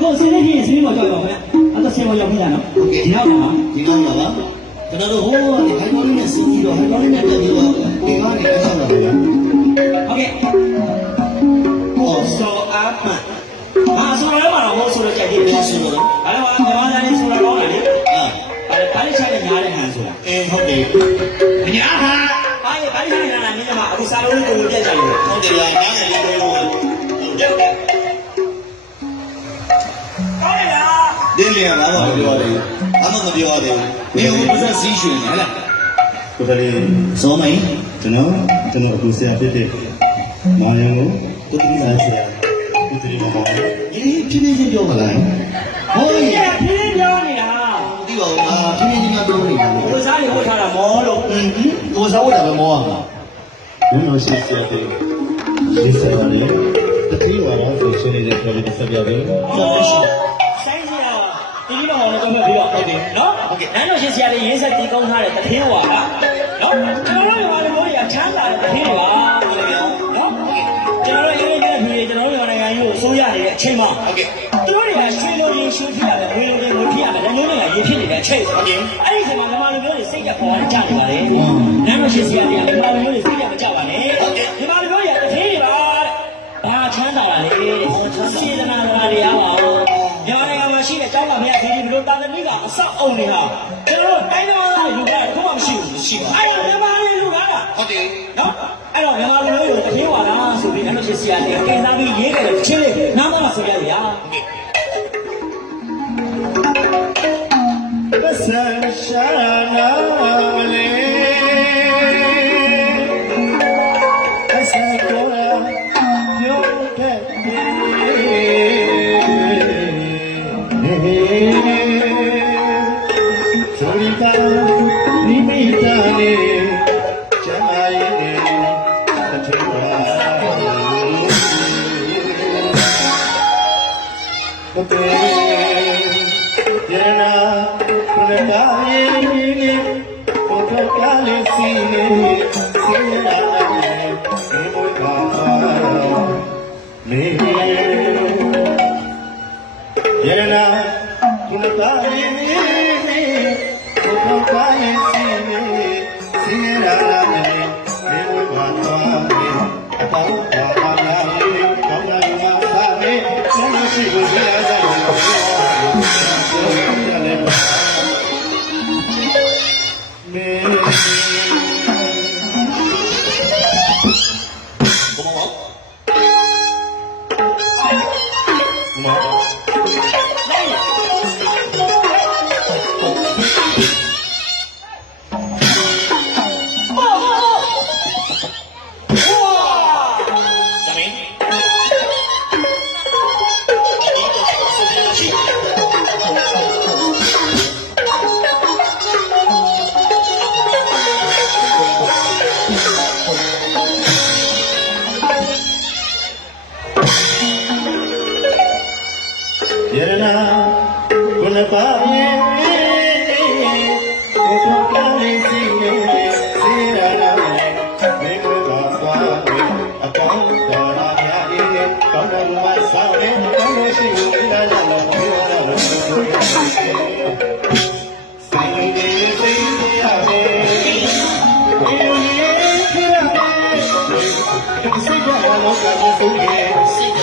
ကိုစင်းနေကြီးစင်းမောကြောက်ပါခင်ဗျအဲ့တော့စင်းမောကြောက်ပြန်နော်ဒီနောက်ပါဒီနောက်ပါကျွန်တော်တို့ဟိုးဒီဟိုင်းကောင်းလေးနဲ့စီးပြီးတော့ဟိုင်းကောင်းလေးနဲ့တက်ပြီးတော့ဒီကားနေတက်ဆောင်လာတယ်ဟုတ်ကဲ့ဟောဆောအားမှဘာဆိုရဲမှာတော့ဟောဆိုတော့ကြိုက်တယ်ပြောဆိုတော့ဘာလဲမြန်မာသားလေးဆိုတော့ကောင်းတယ်လေဒါလေးချိုက်တဲ့ညားတဲ့ဟန်ဆိုတာဟုတ်တယ်ညားဟာဘာလဲဘာလဲညားတာမြင်မှာအခုစားလို့ကိုယ်ပြက်ကြတယ်ဟုတ်တယ်လားညားတယ်လေတော့ဟုတ်တယ်ဒီလေကဘာလို့ပြောတယ်အမှမပြောတယ်ဒီဟိုပါစစီးရွှင်ဟဲ့လားကိုယ်တည်းစောမိုင်းကျွန်တော်အခုဆရာဖြစ်တဲ့မောင်ရံကိုသူ့မိသားဆရာသူ့တည်းမောင်အေးဖြည်းဖြည်းပြောမလားဟိုးဖြည်းဖြည်းပြောနေတာဒီပါဦးဖြည်းဖြည်းပြောနေတာဘိုးစားတွေဝတ်ထားတာမောလို့ဘိုးစားဝတ်တာပဲမောอ่ะမင်းတို့ရှိဆရာတဲ့ဒီဆရာလေးတတိယဝါတော့ဆိုရှင်နေတဲ့ပြောလို့ဆက်ပြတယ်ဆိုင်စရာဒီလိုတော့လည်းတော့ပြီးတော့ဟုတ်တယ်နော်ဟုတ်ကဲ့နိုင်လို့ရှင်ဆရာလေးရင်းဆက်တီးကောင်းထားတဲ့တထင်းဝါကနော်ကျွန်တော်တို့ကလည်းချမ်းသာတဲ့တထင်းဝါနော်ကျွန်တော်တို့ရင်းနေတဲ့ပြည်ကျွန်တော်တို့နိုင်ငံကြီးကိုစိုးရနေတဲ့အချိန်မှာဟုတ်ကဲ့သူတို့တွေကရွှေလိုရင်းရွှေဖြစ်ရတယ်ငွေလိုရင်းငွေဖြစ်ရတယ်လည်းမျိုးတွေကရေဖြစ်နေတဲ့အချိန်ဟုတ်ကဲ့အဲ့ဒီချိန်မှာမြန်မာလူမျိုးတွေစိတ်ကြပေါ်ကြနေပါလေနိုင်လို့ရှင်ဆရာလေးကမြန်မာလူမျိုးတွေစိတ်ကြမကြပါနဲ့မြန်မာလူမျိုးတွေကတထင်းတွေပါဘာချမ်းသာပါလေစေတနာတော်တွေအားပါမြန်မာနိုင်ငံမှာရှိတဲ့ကျောင်းသားများဒီလိုတာသမီကအဆောက်အုံတွေဟာကျွန်တော်တို့တိုင်းတော်သားလူကတခုမှမရှိဘူးမရှိပါဘူးအဲ့တော့မြန်မာလူလူကားတာဟုတ်တယ်နော်အဲ့တော့မြန်မာလူမျိုးကိုတထင်းဝါလားဆိုပြီးအဲ့လိုဆရာလေးကတင်သားပြီးရေးခဲ့တယ်ချင်းလေးနားမလားဆိုရရပစံရှာနာလေအစကောရာပြောတဲ့ဆိုရီတာနိမိတာလေကျမ်းမာရေးတထေဝါဘုရားရနာပရဒါယေဘုရားကလေးစီနေစီရာနေဒီဘုရားမေရနာပရဒါယေဘုရားကလေးစီနေစီရာနေဒီဘုရားအတောပါလာလေကောင်းလာမှာပါလေမရှိဘူးရကြတယ်ရနာကုလပါယေဘုရားကလေးစီနေစေရနာမေဘုရားကွာအကောင်းတော်ရာများ၏ကောင်းတော်မှာဆောင်နေကောင်းရှိဦးလာလာဘုရားတော်ဆိုင်နေသိရမေဒီနေ့ပြရမေစိတ်ကလောကကိုဆုံးရဲ့စိတ်က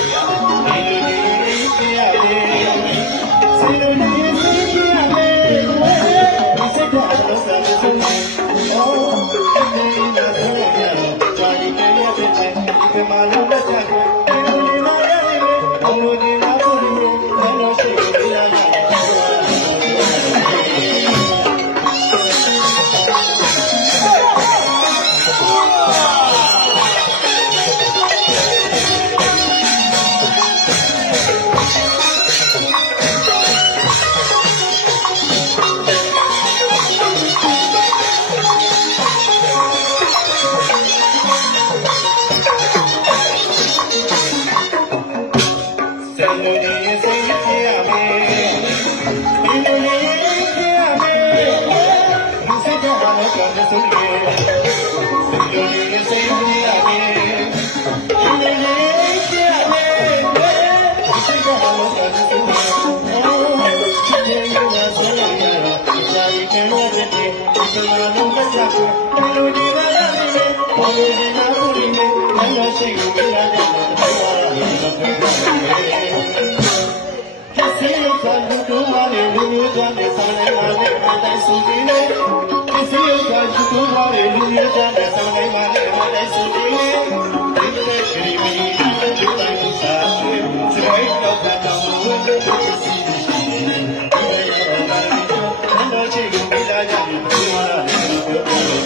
ကြနဲ့ဆောင်နိုင်ပါနဲ့အတိုင်းစီနေလေဒီစီရကချူတူပါလေလူမျိုးကြနဲ့ဆောင်နိုင်ပါနဲ့အတိုင်းစီနေလေဒီလိုခရီးမီဒီလိုတိုင်းစားဆွေးစရိုက်တော့ကတော့ဝတ်လို့စီစီနေဒီလိုပါတော့ချစ်ကိုမိသားကြပြီးပြောရမယ်ပြော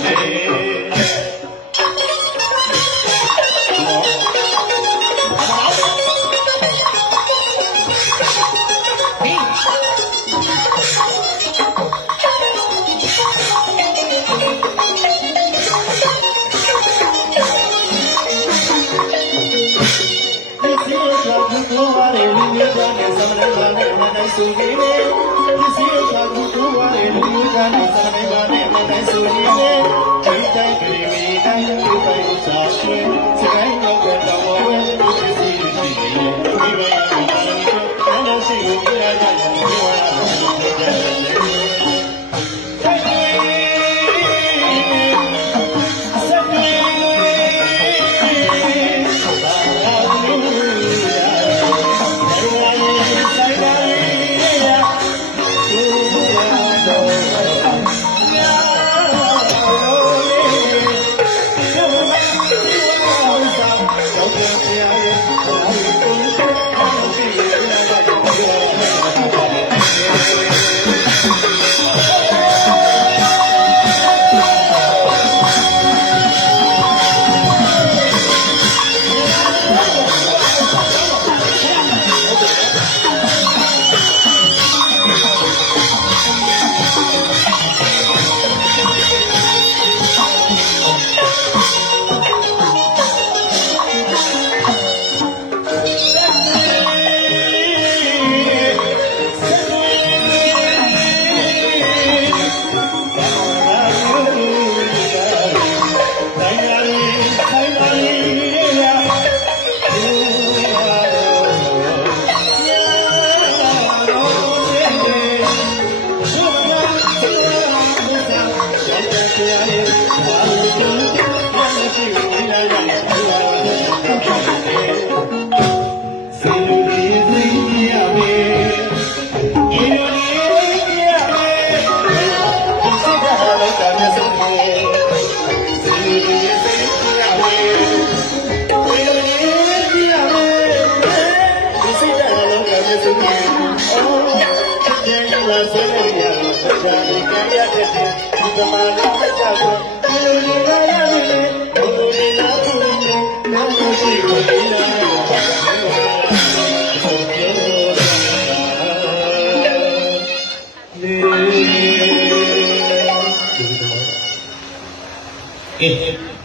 ဆိုနေလေဒီစီရကဘူတူဝါလေလူမျိုးသားနဲ့စာနေပါနဲ့မတိုင်းဆိုနေလေဒီတိုင်းပြည်မီတိုင်းဒီတိုင်းစားဆွေးစကိုင်းတော့ကတော့ဝဲဒီစီရှိနေလေဒီဘက်ကတော့ရှိကိုပြရကြတယ်ဒီဝါလို့ကြတယ်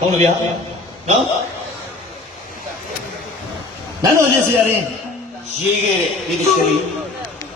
ကောင်းလို့ဗျာနော်နန်းတော်ကြီးဆရာရင်ရေးခဲ့တဲ့ဒီတစ်ချီ